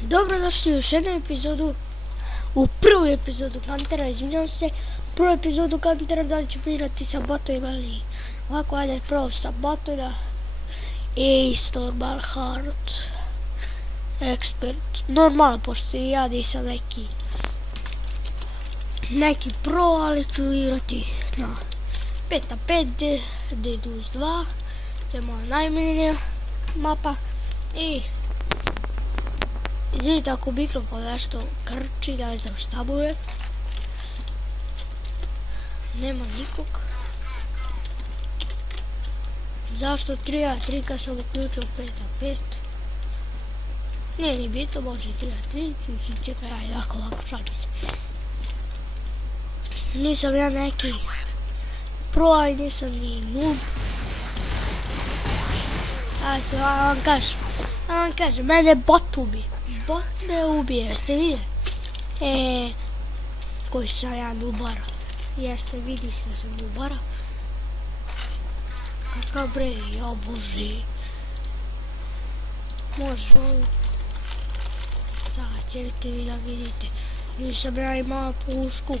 Dobrodošli u još jednu epizodu, u prvu epizodu Kantera, izvinjam se. Prvu epizodu Kantera da li ću igrati sa botovima ili ovako, ajde prvo sa botovima. Ace, normal, hard, expert, normalno, pošto i ja nisam neki pro, ali ću igrati na 5 na 5, D2, to je moja najmiljnija mapa. I vidite ako mikrofon nešto krči, ne znam šta bude. Nema nikog. Zašto 3 na 3 kad sam uključio 5 na 5? Nije ni bitno, može 3 na 3, čekaj, ja jako lako šalim se. Nisam ja neki pro, ali nisam ni noob. Ajde, ja vam kažem, mene bot ubije. Bot me ubije, jeste vidjeli? Koji sam ja nubara. Jeste, vidi se da sam nubara. Kakav bre, ja bože. Može ovo. Sad ćete vi da vidite. Nisam ja imala pušku.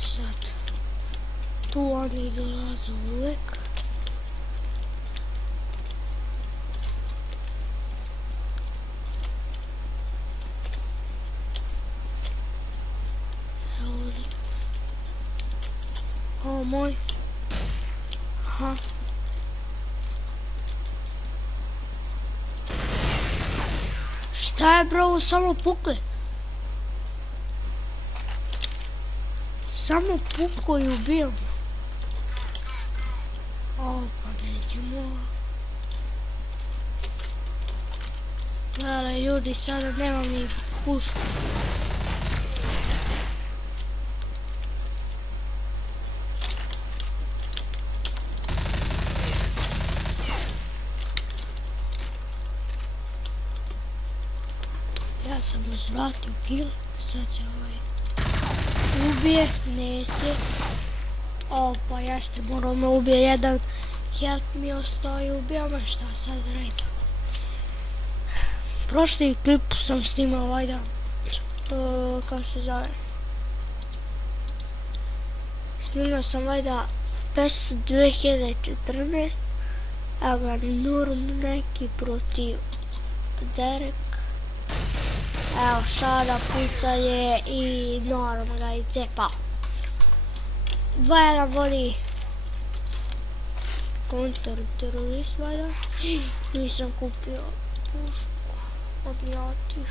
Sad. Tu oni dolaze uvek. O moj. Aha. Šta je bro, ovo samo pukle? Samo puko i ubijam. O, pa nećemo. Gledaj ljudi, sada nemam ni pušku. Ja sam uzvratio kill, sad će ubije, neće. O, pa jeste, morao me ubije jedan. Health mi ostao i ubio me, šta sad radim? Prošli klip sam snimao ovaj dan. Kako se zove? Snimao sam ovaj dan PES 2014. Evo ga, Nurm neki protiv Derek. Evo, sada pucanje i Norm ga i cepao. 2-1 vodi kontrterorist, valjda. Nisam kupio pušku. Odljatiš.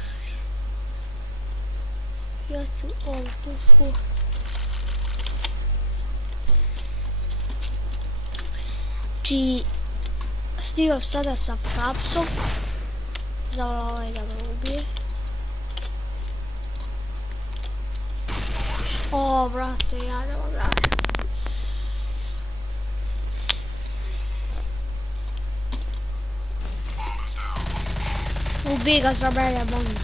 Ja ću ovu pušku. Či stigam sada sa kapsom. Zavala ovaj da me ubije. O, brate, ja ne vam dajem. Ubij ga za mene, molim.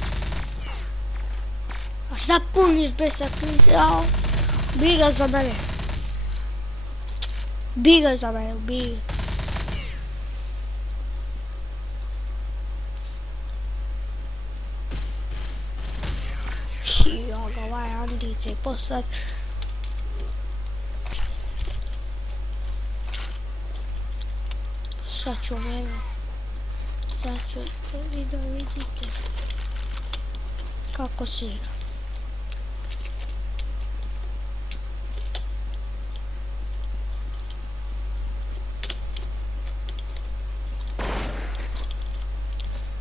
A šta puniš bez sakrića? Ubij ga za mene. Ubij ga za mene, ubij ga. Ja ga ovaj Andice poslat. Sad ću mene. Sad ću vi da vidite kako se igra.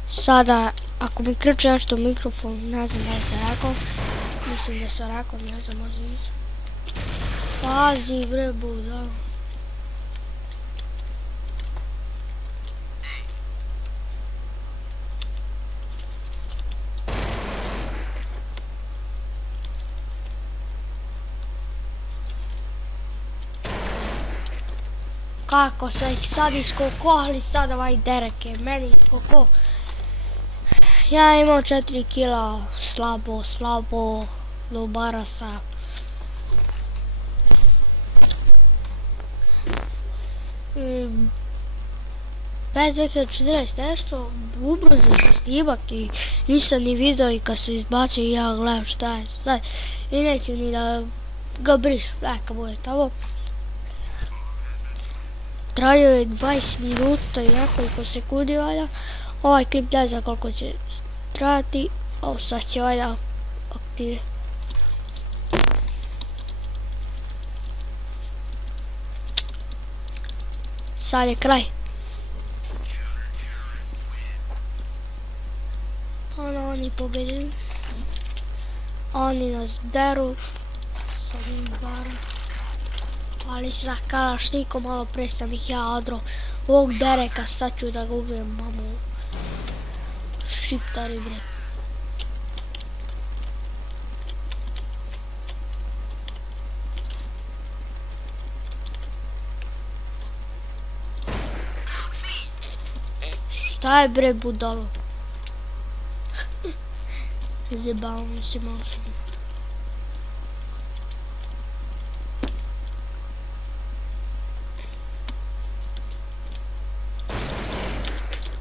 Sada, ako mi krče nešto mikrofon, ne znam da li sam rekao. Mislim da sam rekao, ne znam, možda nisam. Pazi bre budalo. Kako se ih sad iskoko, ali sad ovaj Derek je meni iskoko. Ja imam 4 kila, slabo, lubara sam. Bez 2014 nešto, ubrzo se snimak i nisam ni vidio i kad se izbacio i ja gledam šta je sad. I neću ni da ga brišu, neka bude tamo. Trajao je 20 minuta i nekoliko sekundi valja. Ovaj klip ne znam koliko će trajati. Ovo sad će valja aktivirati. Sad je kraj. Oni pobedili. Oni nas deru. S ovim barom. Ali sa kalašnikom malo pre sam ih ja odro. Ovog dereka sad ću da ga ubijem, mamu. Šiptari bre. Šta je bre budalo? Zjebavamo se malo s njim.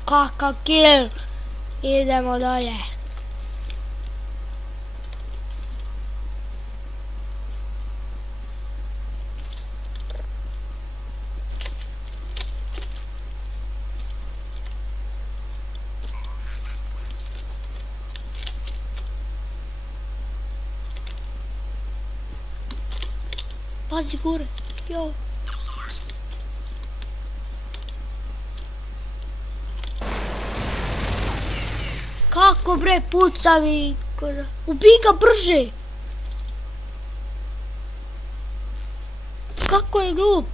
Kakav kill! Idemo dalje. Pazi gore, jo. Kako bre pucavi, ubij ga brže. Kako je glup.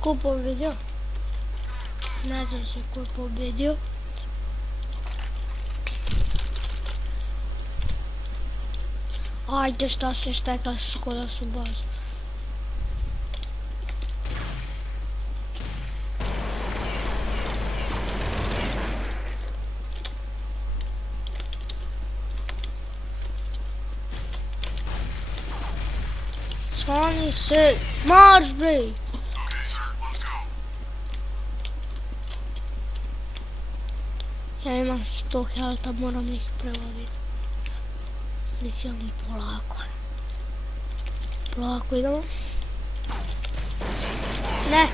Ko pobjedio? Ne znam se ko je pobjedio. Ajde, šta se štekaš ko da su bazu. Sloni se, marš bre! Ja imam 100 helta, moram ih prevoditi. Nećemo mi polako. Polako idemo. Ne!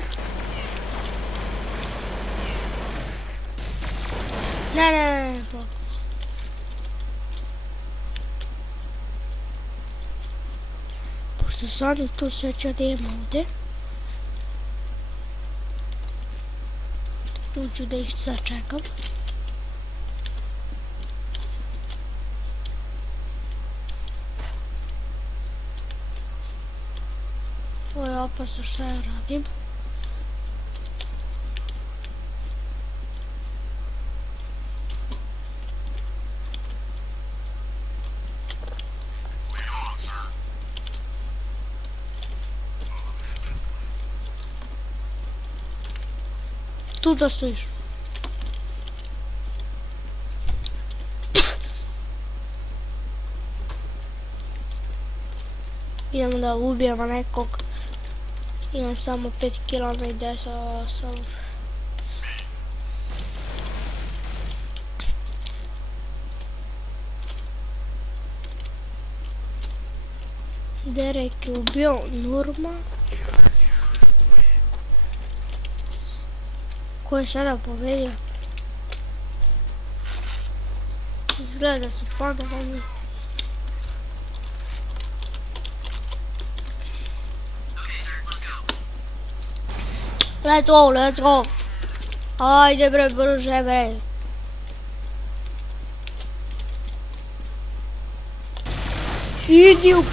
Ne, polako. Pošto sad tu sveća da imam ovdje. Tu ću da ih sačekam. Ovo je opasno šta ja radim. Tu da stojiš. Idemo da ubijemo nekog. Imam samo 5 kila na ide sa... Derek je ubio Nurma. Ko je sada pobedio? Izgleda su ponovni. Let's go. Ajde bre, brže bre. Idi u...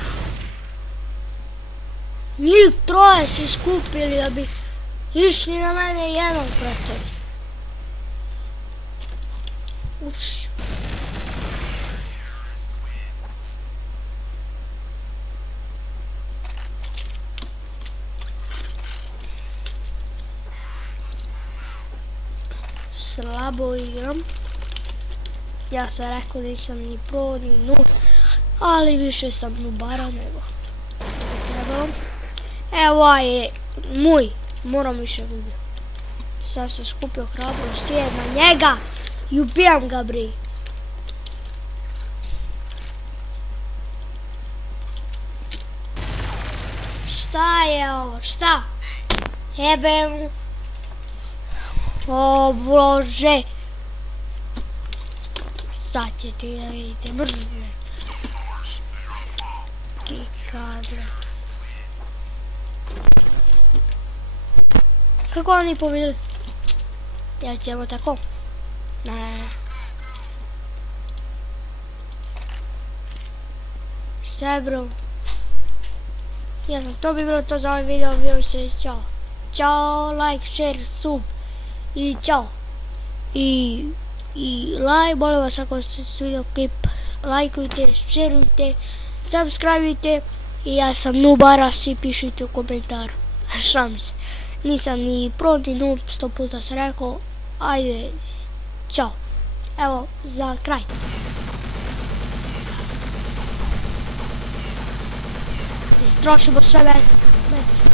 Njih troje se skupili da bi išli na mene jednom protiv. Uš. Slabo igram. Ja sam rekao nisam ni pro, ni noob, ali više sam noobara nego trebalo. Evo ovaj je moj, moram više ubiti. Sad sam skupio hrabrost, je na njega i ubijam ga bre. Šta je ovo, šta? Jebe mu. O Bože. Sad ćete da vidite, brže. Kikadra. Kako oni pobili? Jel ćemo tako? Ne. Šta je bro? To bi bilo to za ovaj video, bilo se čao. Ćao, like, share, sub i čao. I like, molim vas ako se svidio klip, lajkujte, shareujte, subscribeujte i ja sam noobara, svi pišite u komentaru. Šalim se, nisam ni pro ni noob, 100 puta sam rekao, ajde, čao. Evo, za kraj. Istrošimo sve meci.